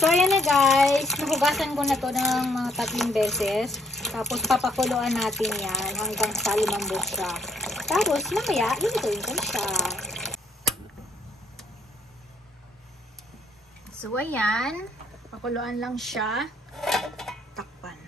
So, ayan na guys. Nahugasan ko na to ng mga 3 beses. Tapos, papakuluan natin yan hanggang sa lumambot siya. Tapos, mamaya, ilutuin ko siya. So, ayan. Pakuluan lang siya. Takpan.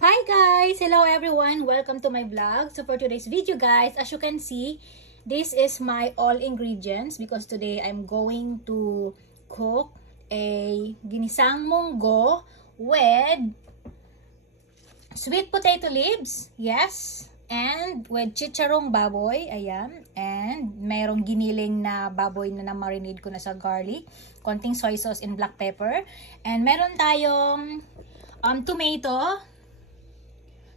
Hi guys! Hello everyone! Welcome to my vlog. So, for today's video guys, as you can see, this is my all ingredients because today I'm going to cook a ginisang munggo with sweet potato leaves, yes, and with chicharong baboy, ayan, and mayroong giniling na baboy na na-marinate ko na sa garlic, konting soy sauce and black pepper, and meron tayong tomato,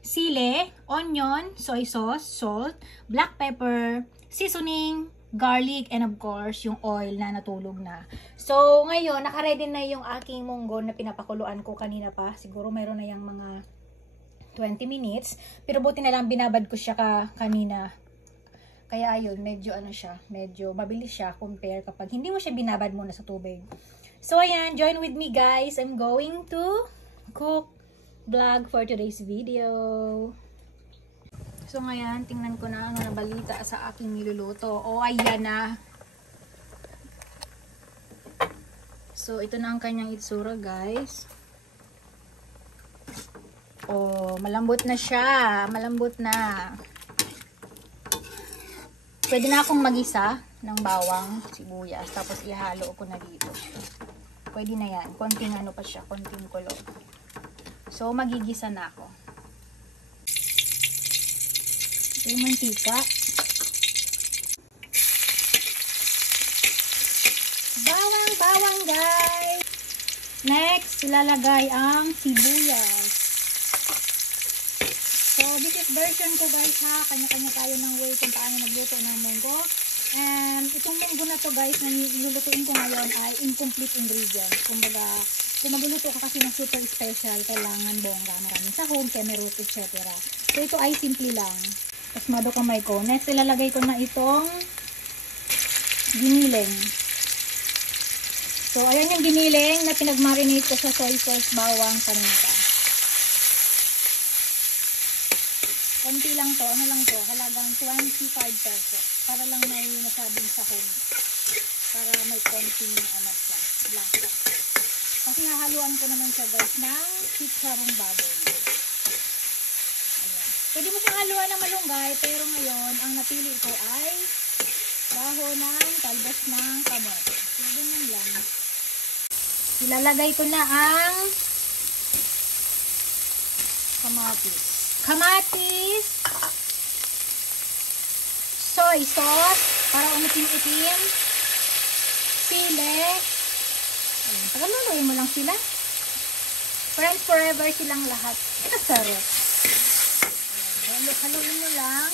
sili, onion, soy sauce, salt, black pepper, seasoning, garlic, and of course, yung oil na natulog na. So, ngayon, nakaready na yung aking munggo na pinapakuluan ko kanina pa. Siguro mayroon na yung mga 20 minutes. Pero buti na lang binabad ko siya kanina. Kaya ayun, medyo ano siya, medyo mabilis siya compare kapag hindi mo siya binabad muna sa tubig. So, ayan, join with me guys. I'm going to cook vlog for today's video. So, ngayon, tingnan ko na ano na balita sa aking niluluto. O, ayan na. So, ito na ang kanyang itsura, guys. O, malambot na siya. Malambot na. Pwede na akong magisa ng bawang, sibuyas. Tapos, ihalo ko na dito. Pwede na yan. Konting ano pa siya. Konting kulo. So, magigisa na ako. Ito yung mantika. Bawang guys! Next, ilalagay ang sibuyas. So, this is version ko guys ha. Kanya-kanya tayo ng way kung paano magluto ng munggo. And itong munggo na to guys, na nilulutuin ko ngayon ay incomplete ingredients. Kumbaga, kung magluluto ka kasi ng super special, kailangan bongga, maraming sahog, kemerut, etc. So, ito ay simple lang. Tapos mado kamay ko. Next, ilalagay ko na itong giniling. So, ayan yung giniling na pinag-marinate ko sa soy sauce, bawang, paminta. Konti lang to. Ano lang to? Halagang 25 pesos. Para lang may nasabing sahog. Para may konting ano siya, lasa. Kasi hahaluan ko naman siya guys ng chicharong baboy. Pwede mo siyang haluan ng malunggay, pero ngayon, ang napili ko ay dahon ng talbos ng kamote. So, ganyan lang. Ilalagay ko na ang kamatis. Kamatis, soy sauce, para umitim-itim, sili, ayan, pagkaluloy mo lang sila. Friends forever silang lahat. Sarap. Haluin mo lang.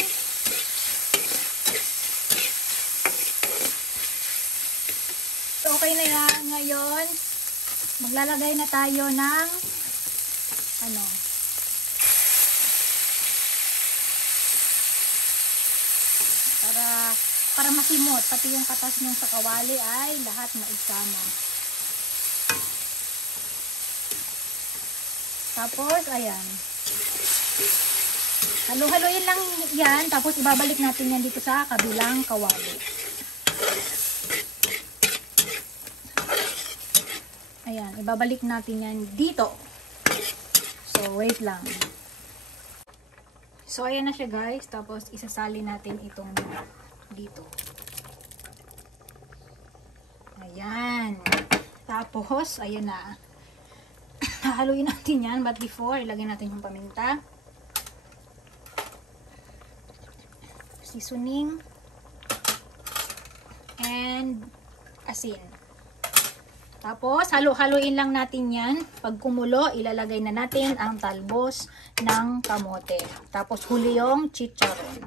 So, okay na yan. Ngayon, maglalagay na tayo ng ano, para masimot. Pati yung katas nung sa kawali ay lahat maisama. Tapos, ayan. Halo-haloin lang yan, tapos ibabalik natin yan dito sa kabilang kawali. Ayan, ibabalik natin yan dito. So, wait lang. So, ayan na siya guys, tapos isasali natin itong dito. Ayan. Tapos, ayan na. Hahaluin natin yan, but before, ilagay natin yung paminta. Seasoning and asin. Tapos, halo-haloin lang natin yan. Pag kumulo, ilalagay na natin ang talbos ng kamote. Tapos, huli yung chicharon.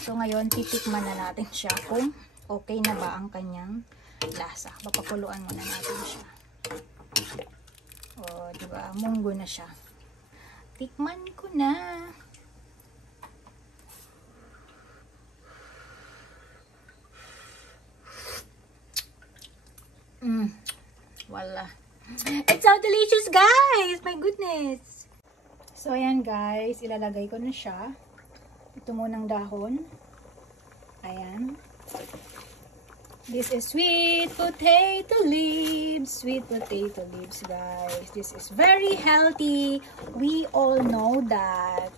So, ngayon, titikman na natin siya kung okay na ba ang kanyang lasa. Papakuluan muna natin siya. O, diba? Munggo na siya. Tikman ko na. Voila. It's so delicious, guys! My goodness! So, ayan guys. Ilalagay ko na siya. Ito munang dahon. Ayan. This is sweet potato leaves. Sweet potato leaves, guys. This is very healthy. We all know that.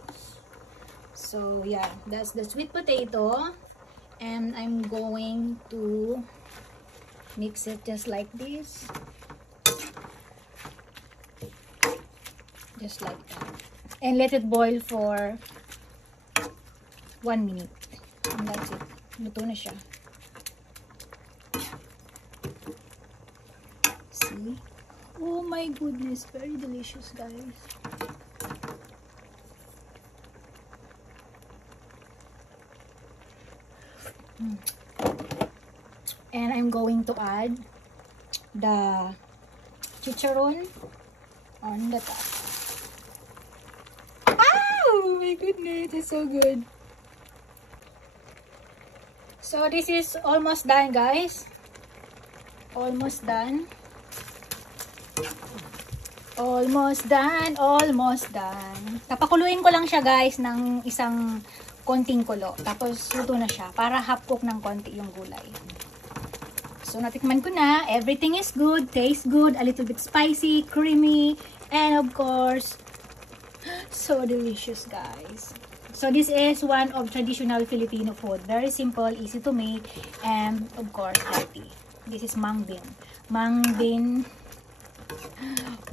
So, yeah. That's the sweet potato. And I'm going to mix it just like this. Just like that. And let it boil for 1 minute. And that's it. Luto na siya. See? Oh my goodness. Very delicious, guys. And I'm going to add the chicharon on the top. Oh my goodness, it's so good. So this is almost done, guys. Almost done. Almost done. Almost done. Papakuluin ko lang siya, guys, ng isang konting kulo. Tapos luto na siya para half cook ng konti yung gulay. So natikman ko na. Everything is good. Tastes good. A little bit spicy, creamy, and of course, so delicious, guys. So this is one of traditional Filipino food. Very simple, easy to make, and of course healthy. This is mung bean. Mung bean.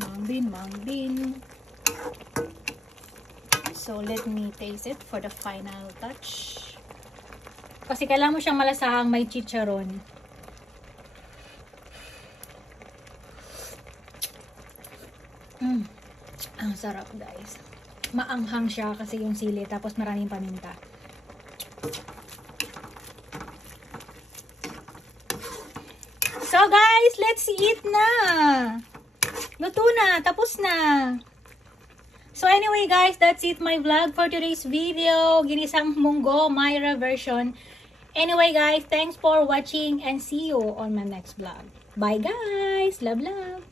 Mung bean, mung bean. So let me taste it for the final touch. Kasi kailangan mo siyang malasahang may chicharon. Ang sarap, guys. Maanghang siya kasi yung sili, tapos maraming paminta. So guys, let's eat na. Luto na, tapos na. So anyway guys, that's it my vlog for today's video. Ginisang munggo, Myra version. Anyway guys, thanks for watching and see you on my next vlog. Bye guys. Love, love.